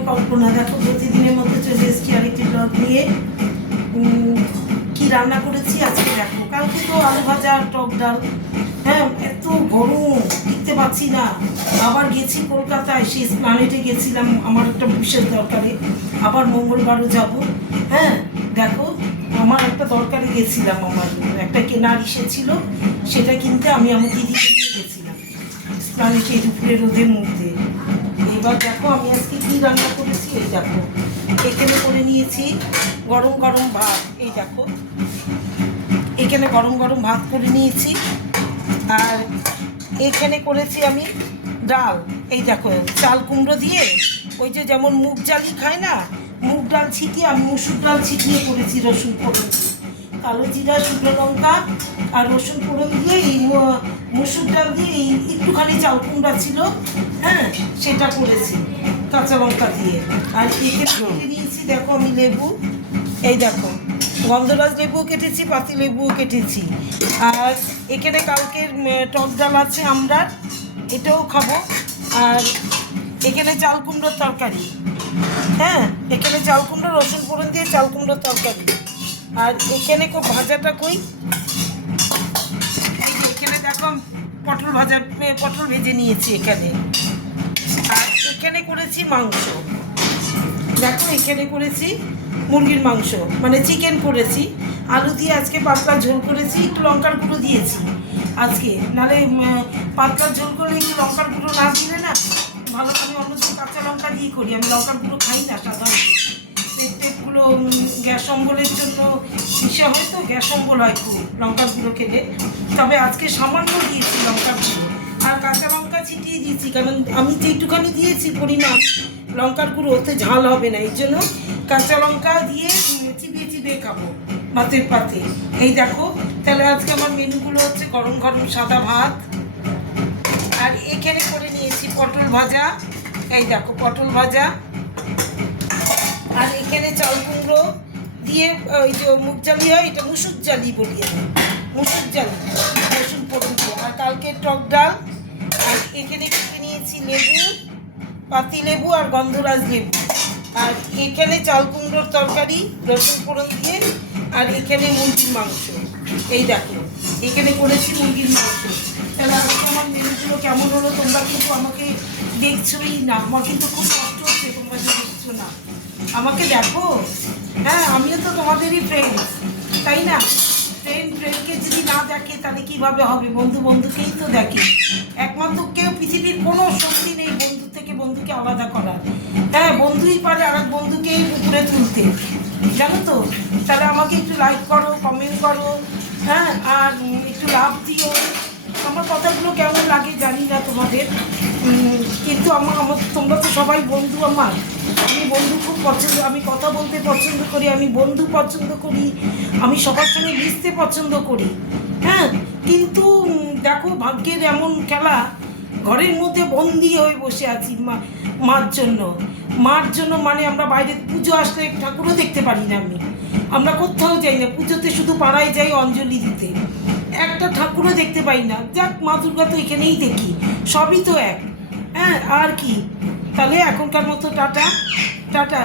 আমি কল্পনা। দেখো প্রতিদিনের মধ্যে চলে এসেছি আরেকটি ব্লগ নিয়ে। কি রান্না করেছি আজকে দেখো। কালকে তো আলু ভাজা আর টক ডাল। হ্যাঁ, এত গরম টিকতে পারছি না। আবার গেছি কলকাতায়, সেই প্ল্যানেটে গেছিলাম আমার একটা বিশেষ দরকারে। আবার মঙ্গলবারও যাব। হ্যাঁ দেখো, আমার একটা দরকারে গেছিলাম, আমার একটা কেনার ইসে ছিল, সেটা কিনতে আমি আমার দিদিকে নিয়ে গেছিলাম প্ল্যানেটে দুপুরে রোদের মধ্যে। এবার দেখো আমি আজকে কী রান্না করেছি। এই দেখো এখানে করে নিয়েছি গরম গরম ভাত। এই দেখো এখানে গরম গরম ভাত করে নিয়েছি। আর এখানে করেছি আমি ডাল। এই দেখো চাল কুমড়ো দিয়ে, ওই যে যেমন মুগ ডালই খায় না, মুগ ডাল ছিটিয়ে আমি মুসুর ডাল ছিটিয়ে করেছি রসুন ফোড়ন দিয়ে, কালো জিরা শুকনো লঙ্কা আর রসুন ফোড়ন দিয়ে এই মুসুর ডাল দিয়ে এই একটুখানি চাল কুমড়া ছিল, হ্যাঁ সেটা করেছি কাঁচা লঙ্কা দিয়ে। আর এখানে নিয়েছি দেখো আমি লেবু। এই দেখো গন্ধরাজ লেবুও কেটেছি, পাতি লেবুও কেটেছি। আর এখানে কালকের টক ডাল আছে আমরা, এটাও খাবো। আর এখানে চাল কুমড়োর তরকারি। হ্যাঁ এখানে চাল কুমড়ো রসুন ফোড়ন দিয়ে চাল কুমড়োর তরকারি। আর এখানে ভাজাটা কই, এখানে দেখো পটল ভাজা, পটল ভেজে নিয়েছি এখানে। আর এখানে করেছি মাংস। দেখো এখানে করেছি মুরগির মাংস, মানে চিকেন করেছি। আলু দিয়ে আজকে পাতলা ঝোল করেছি, একটু লঙ্কার গুঁড়ো দিয়েছি আজকে, নাহলে পাতলা ঝোল করলে একটু লঙ্কার গুঁড়ো না দিলে না ভালো। আমি অন্যদিন কাঁচা লঙ্কা দিয়ে করি, আমি লঙ্কার গুঁড়ো খাই না সাধারণত। পেটগুলো গ্যাস অম্বলের জন্য ইসে হয়, তো গ্যাস অম্বল হয় খুব লঙ্কার গুঁড়ো খেলে। তবে আজকে সামান্য দিয়েছি লঙ্কার গুঁড়ো, আর কাঁচা লঙ্কা ছিটিয়ে দিয়েছি, কারণ আমি যেটুখানি দিয়েছি পরিমাণ লঙ্কার গুঁড়ো ওতে ঝাল হবে না, এই জন্য কাঁচা লঙ্কা দিয়ে চিবিয়ে চিবিয়ে খাবো ভাতের পাতে। এই দেখো তাহলে আজকে আমার মেনুগুলো হচ্ছে গরম গরম সাদা ভাত, আর এখানে করে নিয়েছি পটল ভাজা। এই দেখো পটল ভাজা। আর এখানে চাল কুমড়ো দিয়ে ওই যে মুগ জালি হয়, এটা মুসুর জালি বলি আমি, মুসুর জালি রসুন ফোড়ন দিয়ে। আর কালকে টক ডাল। আর এখানে কেটে নিয়েছি লেবু, পাতি লেবু আর গন্ধরাজ লেবু। আর এখানে চাল কুমড়োর তরকারি রসুন ফোড়ন দিয়ে। আর এখানে মুরগির মাংস। এই দেখো এখানে করেছি মুরগির মাংস। তাহলে আজকে আমার মেনুগুলো কেমন হলো তোমরা কিন্তু আমাকে দেখছোই না, আমার কিন্তু খুব কষ্ট হচ্ছে তোমরা যে দেখছো না আমাকে। দেখো হ্যাঁ আমিও তো তোমাদেরই ফ্রেন্ড, তাই না? ফ্রেন্ডকে যদি না দেখে তাহলে কীভাবে হবে? বন্ধু বন্ধুকেই তো দেখে। একমাত্র কেউ পৃথিবীর কোনো শক্তি নেই বন্ধু থেকে বন্ধুকে আলাদা করার। হ্যাঁ বন্ধুই পারে আর এক বন্ধুকেই উপরে তুলতে, জানো তো? তাহলে আমাকে একটু লাইক করো, কমেন্ট করো, হ্যাঁ আর একটু লাভ দিও। আমার কথাগুলো কেমন লাগে জানি না তোমাদের, কিন্তু আমার তোমরা তো সবাই বন্ধু আমার। আমি বন্ধু খুব পছন্দ, আমি কথা বলতে পছন্দ করি, আমি বন্ধু পছন্দ করি, আমি সবার সঙ্গে মিশতে পছন্দ করি। হ্যাঁ কিন্তু দেখো ভাগ্যের এমন খেলা, ঘরের মধ্যে বন্দি হয়ে বসে আছি মার জন্য। মার জন্য মানে আমরা বাইরে পুজো আসলে ঠাকুরও দেখতে পারি না, আমরা কোথাও যাই না, পুজোতে শুধু পাড়ায় যাই অঞ্জলি দিতে, একটা ঠাকুরও দেখতে পাই না। যাক মা দুর্গা তো এখানেই দেখি, সবই তো এক। হ্যাঁ আর কি, তাহলে এখনকার মতো টাটা টাটা।